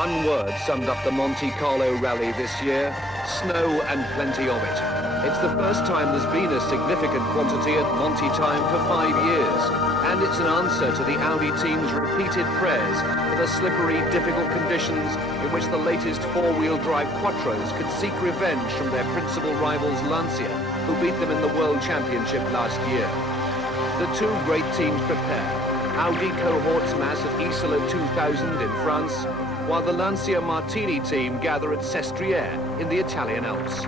One word summed up the Monte Carlo rally this year: snow and plenty of it. It's the first time there's been a significant quantity at Monte time for 5 years, and it's an answer to the Audi team's repeated prayers for the slippery, difficult conditions in which the latest four-wheel drive Quattros could seek revenge from their principal rivals Lancia, who beat them in the World Championship last year. The two great teams prepare. Audi cohorts mass at Isola 2000 in France, while the Lancia Martini team gather at Sestriere in the Italian Alps.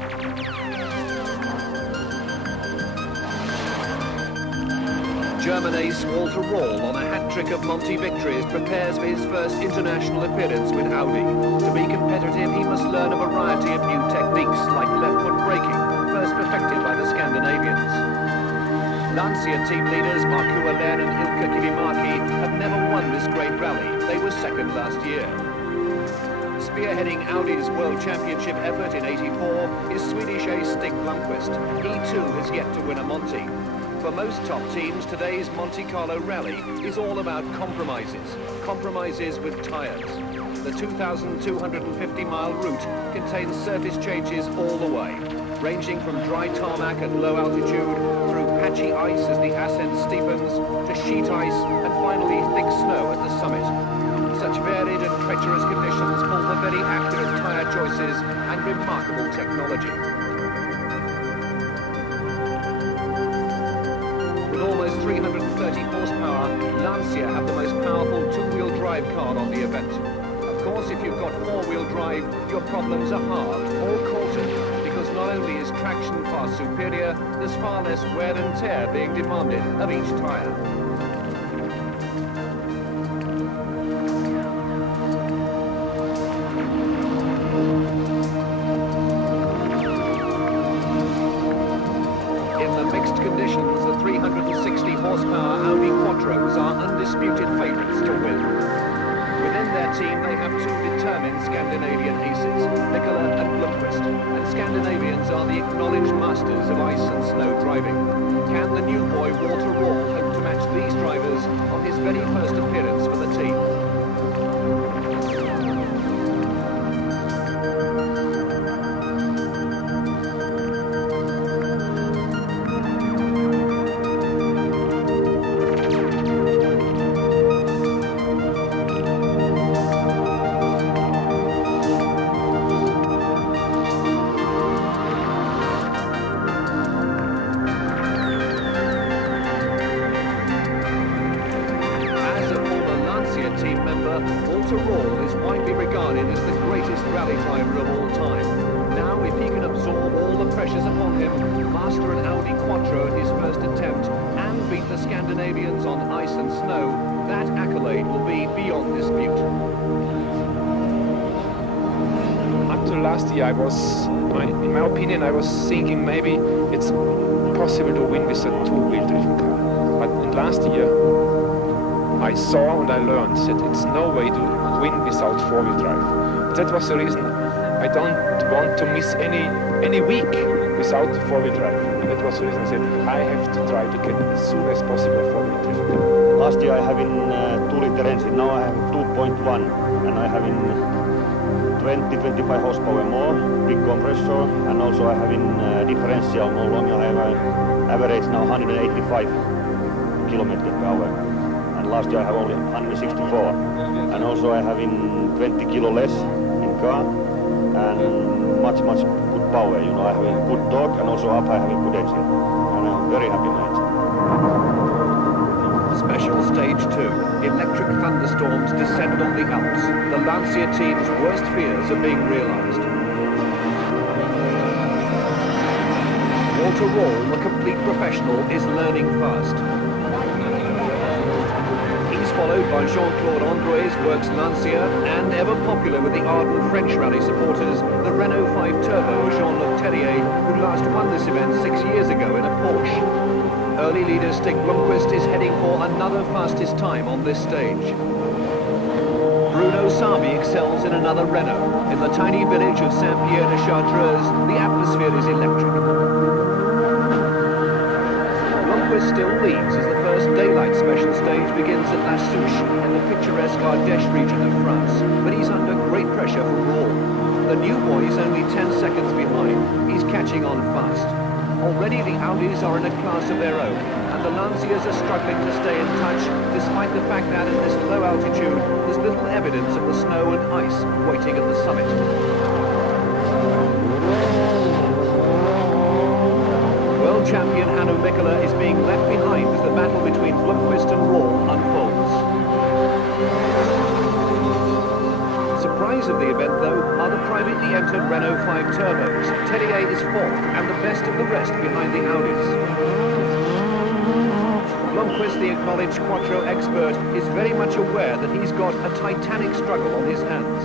German ace Walter Rall, on a hat-trick of Monte victories, prepares for his first international appearance with Audi. To be competitive, he must learn a variety of new techniques, like left-foot braking, first perfected by the Scandinavians. Lancia team leaders Marco Allen and Ilkka Kivimäki have never won this great rally. They were second last year. Spearheading Audi's World Championship effort in '84 is Swedish ace Stig Blomqvist. He too has yet to win a Monte. For most top teams, today's Monte Carlo rally is all about compromises. Compromises with tyres. The 2,250-mile route contains surface changes all the way, ranging from dry tarmac at low altitude, through patchy ice as the ascent steepens, to sheet ice, and finally thick snow at the summit. Such varied and treacherous conditions call for very accurate tyre choices and remarkable technology. With almost 330 horsepower, Lancia have the most powerful two-wheel drive car on the event. Of course, if you've got four-wheel drive, your problems are halved or quartered, because not only is traction far superior, there's far less wear and tear being demanded of each tyre. Conditions, the 360 horsepower Audi Quattros are undisputed favourites to win. Within their team they have two determined Scandinavian aces, Nicola and Blomqvist, and Scandinavians are the acknowledged masters of ice and snow driving. Can the new boy Walter Rall hope to match these drivers on his very first appearance for the team? Team member, Walter Rall is widely regarded as the greatest rally driver of all time. Now, if he can absorb all the pressures upon him, master an Audi Quattro at his first attempt, and beat the Scandinavians on ice and snow, that accolade will be beyond dispute. Until last year, in my opinion, I was thinking maybe it's possible to win with a two-wheel driven car. But in last year, I saw and I learned that it's no way to win without four-wheel drive. That was the reason I don't want to miss any week without four-wheel drive. And that was the reason I said I have to try to get as soon as possible a four-wheel drive. Last year I have in 2-liter engine, now I have 2.1, and I have in 20-25 horsepower more, big compressor, and also I have in differential no longer. I have an average now 185 kilometers per hour. Last year I have only 164, and also I have in 20 kilo less in car, and much good power. You know, I have a good torque, and also up I have a good engine, and I'm very happy with it. Special stage 2. Electric thunderstorms descend on the Alps. The Lancia team's worst fears are being realised. Walter Rall, the complete professional, is learning fast. Followed by Jean-Claude Andre's works Lancia, and ever popular with the ardent French rally supporters, the Renault 5 Turbo Jean-Luc Terrier, who last won this event 6 years ago in a Porsche. Early leader Stig Blomqvist is heading for another fastest time on this stage. Bruno Sabi excels in another Renault. In the tiny village of Saint-Pierre-de-Chartreuse, the atmosphere is electric. Blomqvist still leads as the first daylight special stage begins at La Souche in the picturesque Ardèche region of France, but he's under great pressure from Rawl. The new boy is only 10 seconds behind. He's catching on fast. Already the Audis are in a class of their own, and the Lancias are struggling to stay in touch, despite the fact that in this low altitude, there's little evidence of the snow and ice waiting at the summit. World champion Hannu Mikkola is being left behind as the battle between Blomqvist and Rawl unfolds. Surprise of the event, though, are the privately entered Renault 5 turbos. Tellier is fourth, and the best of the rest behind the Audis. Blomqvist, the acknowledged Quattro expert, is very much aware that he's got a titanic struggle on his hands.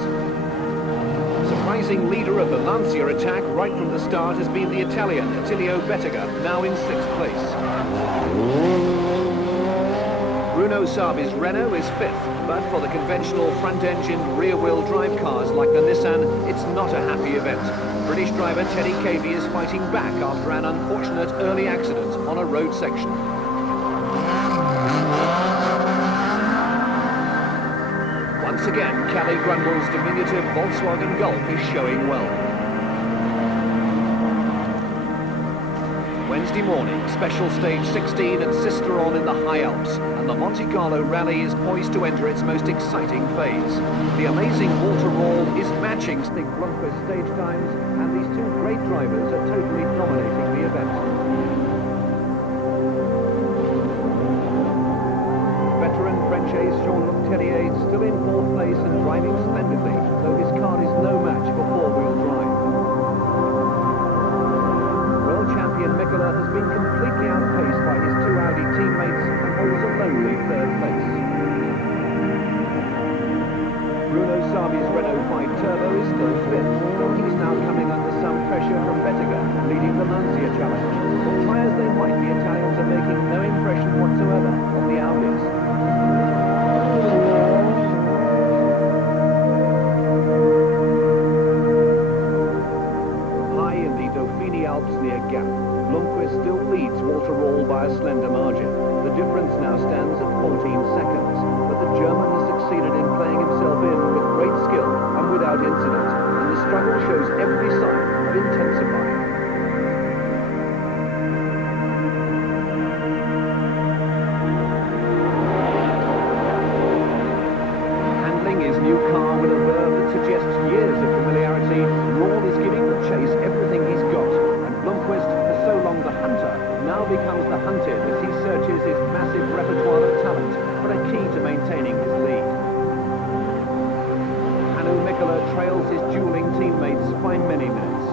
Surprising leader of the Lancia attack right from the start has been the Italian Attilio Bettega, now in 6th place. Bruno Sabi's Renault is 5th, but for the conventional front-engined rear-wheel drive cars like the Nissan, it's not a happy event. British driver Teddy Cavey is fighting back after an unfortunate early accident on a road section. Once again, Kalle Grunwald's diminutive Volkswagen Golf is showing well. Wednesday morning, special stage 16 at Sisteron in the High Alps, and the Monte Carlo Rally is poised to enter its most exciting phase. The amazing Walter Rawl is matching Stig Blomqvist's stage times, and these two great drivers are totally dominating the event. Veteran French ace Jean-Luc Tellier is still in 4th place and driving splendidly, though his car is no match for four-wheel drive. World champion Mikkola has been completely outpaced by his two Audi teammates and holds a lonely 3rd place. Bruno Sabi's Renault 5 Turbo is still 5th, though he's now coming under some pressure from Bettega, leading the Lancia challenge. But try as they might, the Italians are making no impression whatsoever on the Audis. Near Gap, Blomqvist still leads Walter Rawl by a slender margin. The difference now stands at 14 seconds, but the German has succeeded in playing himself in with great skill and without incident, and the struggle shows every sign of intensifying. Handling his new car with a verve that suggests years of familiarity, Rawl is giving the chase everything he's got. Blomqvist, for so long the hunter, now becomes the hunted as he searches his massive repertoire of talent for a key to maintaining his lead. Hannu Mikkola trails his dueling teammates by many minutes.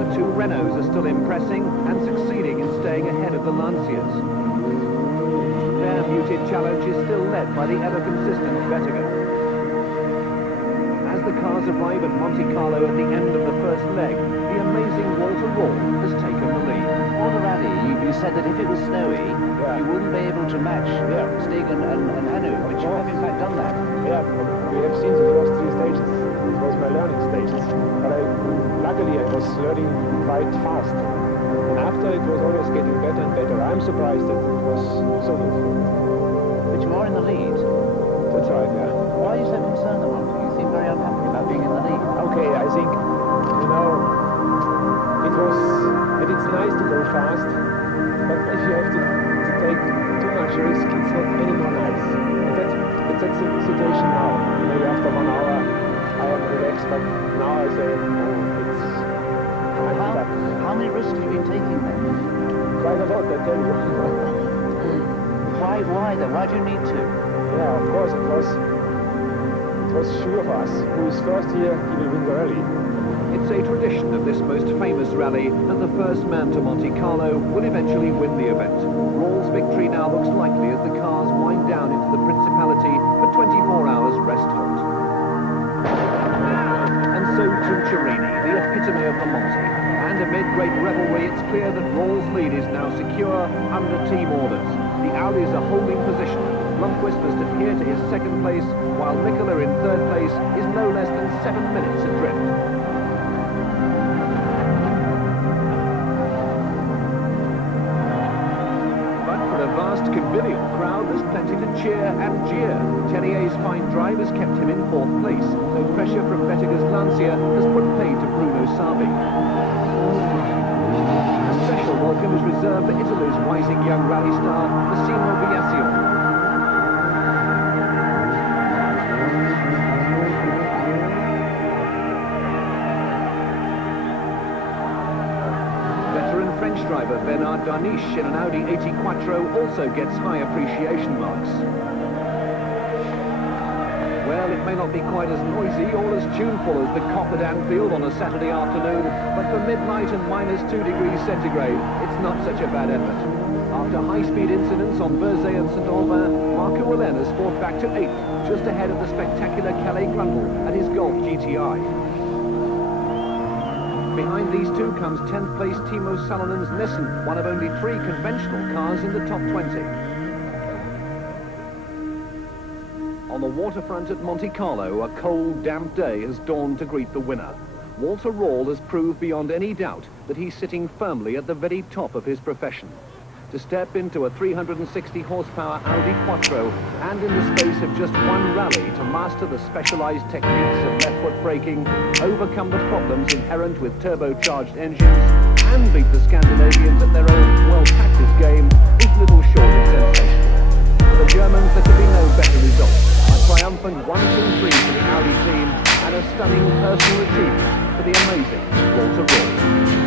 The two Renaults are still impressing and succeeding in staying ahead of the Lancias. Their muted challenge is still led by the ever-consistent Bettega. As the cars arrive at Monte Carlo at the end of the first leg, the amazing Walter Rawl has taken the lead. For the rally, you said that if it was snowy, you wouldn't be able to match Stig and Hannu, but you have in fact done that. Yeah, we have seen the first 3 stages. It was my learning stages. But luckily I was learning quite fast. And after it was always getting better and better. I'm surprised that it was so good. But you are in the lead. That's right, yeah. Why are you so concerned about it? You seem very unhappy about being in the lead. Okay, I think, you know, it's nice to go fast, but if you have to take too much risk, it's not any more nice. And that's the situation now. Maybe after 1 hour I am relaxed, but now I say, How many risks have you been taking then? Quite a lot, I tell you. Why though? Why do you need to? Yeah, of course, it was sure of us. Who is first here, he will win the rally. It's a tradition of this most famous rally that the first man to Monte Carlo will eventually win the event. Rawl's victory now looks likely as the cars wind down into the Principality for 24 hours rest halt. And so to Turini, the epitome of the Monte. And amid great revelry, it's clear that Rawl's lead is now secure under team orders. The Audis are holding position. Blomqvist must adhere to his 2nd place, while Mikkola in 3rd place is no less than 7 minutes adrift. But for a vast most convivial crowd, there's plenty to cheer and jeer. Tellier's fine drive has kept him in 4th place, though pressure from Vettiger's Lancia has put paid to Bruno Savi. A special welcome is reserved for Italy's rising young rally star, Massimo Biasio. French driver Bernard Darniche in an Audi 80 Quattro also gets high appreciation marks. Well, it may not be quite as noisy or as tuneful as the Kop at Anfield on a Saturday afternoon, but for midnight and -2 degrees centigrade, it's not such a bad effort. After high-speed incidents on Berzay and Saint-Aubin, Marco Willen has fought back to 8th, just ahead of the spectacular Calais Grundle and his Golf GTI. Behind these two comes 10th place Timo Salonen's Nissan, one of only 3 conventional cars in the top 20. On the waterfront at Monte Carlo, a cold, damp day has dawned to greet the winner. Walter Rall has proved beyond any doubt that he's sitting firmly at the very top of his profession. To step into a 360 horsepower Audi Quattro and in the space of just one rally to master the specialized techniques of left-foot braking, overcome the problems inherent with turbocharged engines, and beat the Scandinavians at their own well-practiced game is little short of sensational. For the Germans, there could be no better result. A triumphant 1-2-3 for the Audi team and a stunning personal achievement for the amazing Walter Rall.